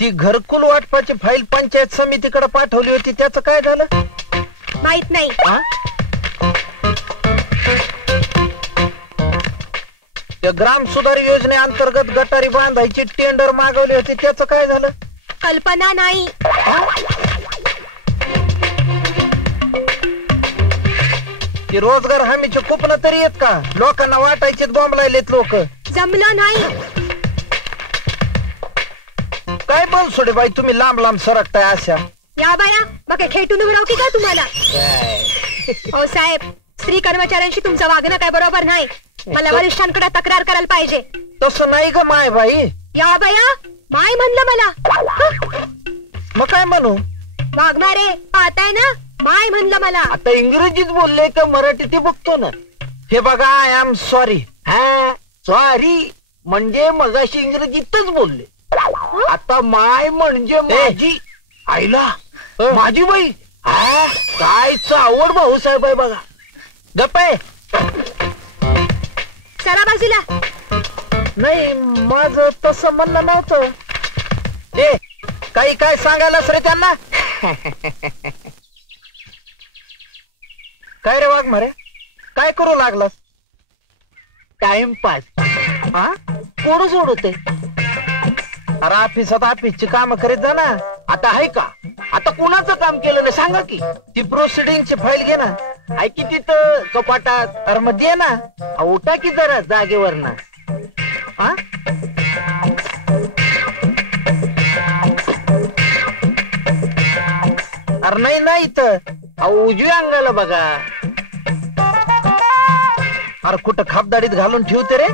ती घरकुल वाटपाची फाईल पंचायत समितीकडे पाठवली होती, त्याचं काय झालं? माहित नाही. त्या ग्राम सुधार योजनेअंतर्गत गटारी बांधायची टेंडर मागवली होती, त्याचं काय झालं? कल्पना नाही. ती रोजगार हमीचे कुपन तरी येत का? लोकांना वाटायचे बोंबलायलेत लोक. जमलं नाही. काय बोल सोडे बाई, तुम्ही लांब लांब सरकताय अशा. या बाया मग खेटून उभं राहू की काय तुम्हाला? हो साहेब, स्त्री कर्मचाऱ्यांशी तुमचं वागणं काय बरोबर नाही. मला वरिष्ठांकडे तक्रार करायला पाहिजे. तसं नाही ग माय बाई. या बाया माय म्हणलं मला. मग काय म्हणू? वागणारे पाहताय ना, माय म्हणलं मला. आता इंग्रजीत बोलले का मराठीत बघतो ना. हे बघा, आय एम सॉरी. हा सॉरी म्हणजे मगाशी इंग्रजीतच बोलले. आता माय म्हणजे माझी आईला माझी बाई. हा काय आवड भाऊसाहेब आहे बघा. गप्प आहे. सरा बाजूला. नाही, माझं तसं म्हणणं नव्हतं. ए काही काय सांगायलाच रे त्यांना. काय रे वाघ मारे, काय करू लागलास? टाइमपास. हा कोण सोडते? अरे ऑफिसात ऑफिसची काम करीत जा ना. आता आहे का? आता कुणाचं काम केलं नाही सांगा की. ती प्रोसिडिंगची फाईल घे ना. आहे की तिथं कपाटात. अरे मग दे ना. उठा की जरा जागेवर ना. हा अरे नाही नाही, इथं उजव्या अंगाला बघा. अरे कुठं खापदाडीत घालून ठेवते रे.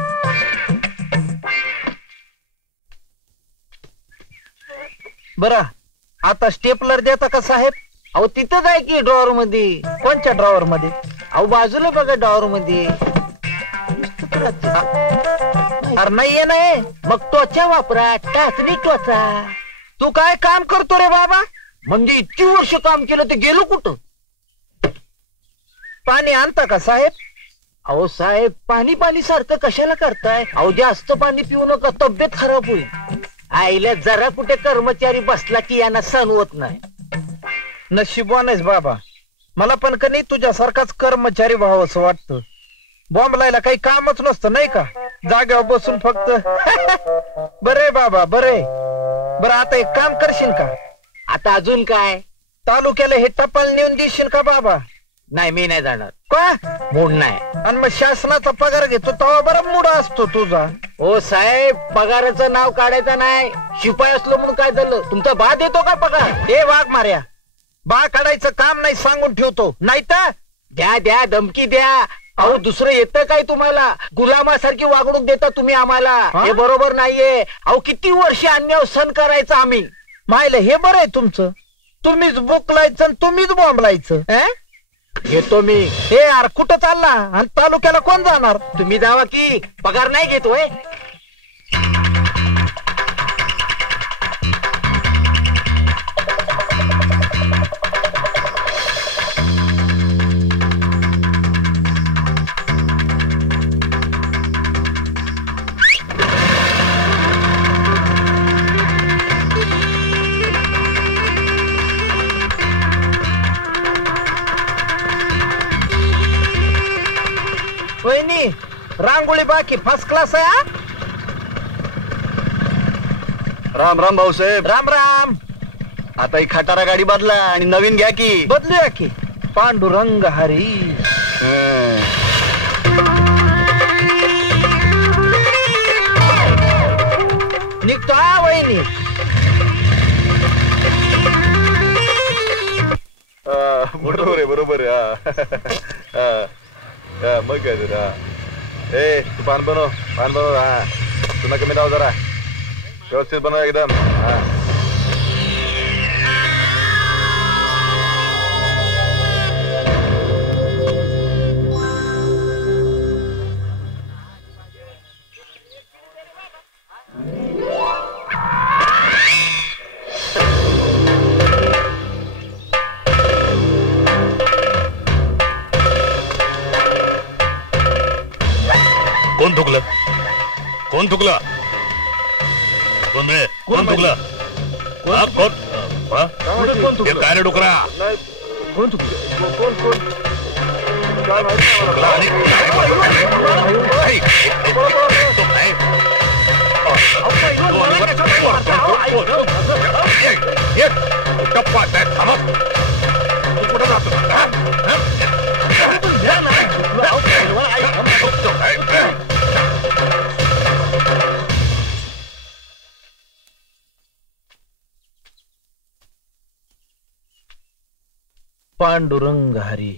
बरं आता स्टेपलर देता का साहेब? अहो तिथंच आहे की ड्रॉवर मध्ये. कोणत्या ड्रॉवर मध्ये? अहो बाजूला बघा ड्रॉवर मध्ये. अरे नाहीये नाही. मग त्वचा वापरा, टाचणी त्वचा. तू काय काम करतो रे बाबा? म्हणजे इतकी वर्ष काम केलं ते गेलो कुठं? पाणी आणता का साहेब? अहो साहेब, पाणी पाणी सारखं कशाला करताय? अहो जास्त पाणी पिऊ नका, तब्येत खराब होईल. आईला जरा कुठे कर्मचारी बसला की यांना सण होत नाही. नशिबवानच बाबा, मला पण का नाही तुझ्यासारखाच कर्मचारी व्हावं असं वाटतं. बॉम्बलायला काही कामच नसतं नाही का, जाग्यावर बसून फक्त. बरे बाबा बरे. बरं आता एक काम करशील का? आता अजून काय? तालुक्याला हे टपाल नेऊन देशील का बाबा? नाही मी नाही जाणार. का? मूड नाही. आणि मग शासनाचा पगार घेतो तेव्हा बरा मूड असतो तुझा. हो साहेब, पगाराचं नाव काढायचं नाही. शिपाई असलो म्हणून काय झालं? तुमचा बा देतो का पगार? हे वाघ मार्या, बा काढायचं काम नाही सांगून ठेवतो. नाही तर द्या द्या धमकी द्या. अहो दुसरं येतं काय तुम्हाला? गुलामासारखी वागणूक देता तुम्ही आम्हाला. हे बरोबर नाहीये. अहो किती वर्ष अन्याय सहन करायचं आम्ही. मायला हे बरं आहे तुमचं. तुम्हीच बोकलायचं आणि तुम्हीच बॉम्बलायचं. घेतो मी. हे यार कुठं चालला? आणि तालुक्याला कोण जाणार? तुम्ही जावा की, पगार नाही घेतोय. वहिनी, रांगोळी बाकी फर्स्ट क्लास आहे. राम राम भाऊसाहेब. राम राम. आता ही खटारा गाडी बदला आणि नवीन घ्या की. बदलूया की. पांडुरंग हरी. निघतो हा वहिनी. बरोबर आहे बरोबर आहे. मग काय जरा. ए तू पान बनव पान बनव. हा तुला कमी राव जरा व्यवस्थित बनव एकदम. हा कोण थुकलं? कोण थुकलं? कोण रे? कोण थुकलं? काय रे डोकरा नाही कोण तू कोण कोण काय माहिती नाही कुठं जातो पांडुरंग हरी.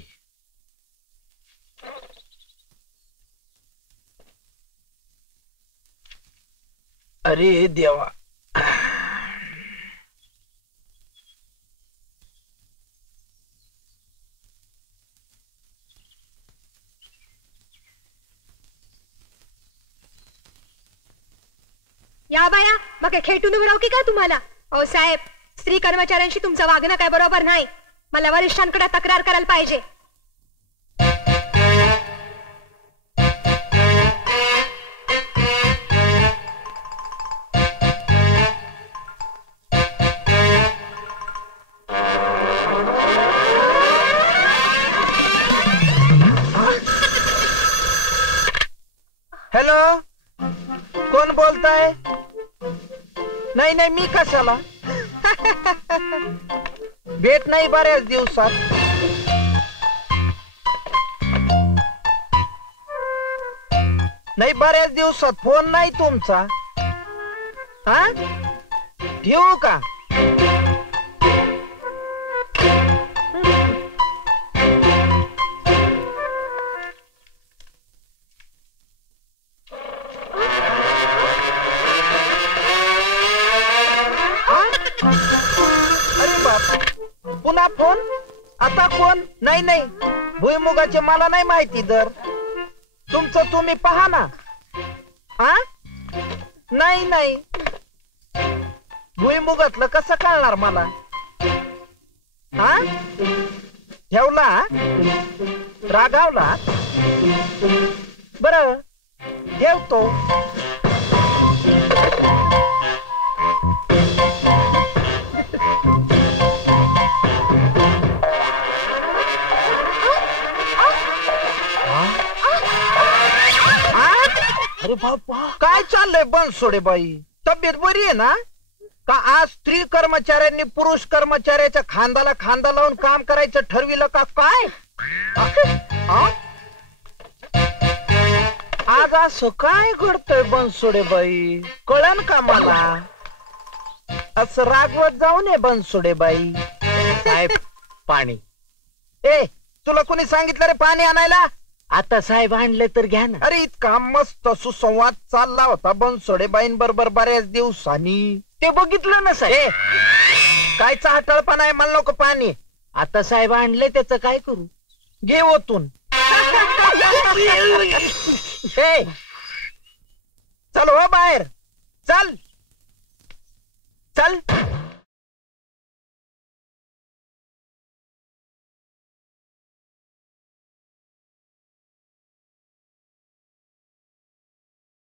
अरे देवा. या बाया मग काय खेटून उभं राहू की काय तुम्हाला? अहो साहेब, स्त्री कर्मचाऱ्यांशी तुमचं वागणं काय बरोबर नाही. मला वरिष्ठांकडे तक्रार करायला पाहिजे. हॅलो, कोण बोलताय? नाही नाही, मी कशाला भेट नाही बऱ्याच दिवसात. नाही बऱ्याच दिवसात फोन नाही तुमचा. हा, ठेवू का? अरे बाप, पुन्हा फोन? आता कोण? नाही नाही, भुईमुगाचे मला नाही माहिती. दर तुमचं तुम्ही पहा ना. हा, नाही नाही, भुईमुगातलं कसं कळणार मला? हा, ठेवला? रागावला? बर, ठेवतो. अरे बाबा, काय चाललंय बनसोडे बाई? तब्येत बरी आहे ना? का आज स्त्री कर्मचाऱ्यांनी पुरुष कर्मचाऱ्याच्या खांद्याला खांदा लावून काम करायचं ठरविलं का काय? आज असं काय घडतंय बनसोडे बाई? कळन का मला? असं रागवत जाऊ नये बनसोडे बाई. साहेब, पाणी. ए, तुला कोणी सांगितलं रे पाणी आणायला? आता साहेब आणले तर घ्या ना. अरे इतका मस्त सुसंवाद चालला होता बनसोडे बाईं बरोबर बऱ्याच दिवसांनी. ते बघितलं ना साहेब. काय चाटळपणा आहे, मला नको पाणी. आता साहेब आणले, त्याचं काय करू? घे ओतून. चल हो बाहेर, चल.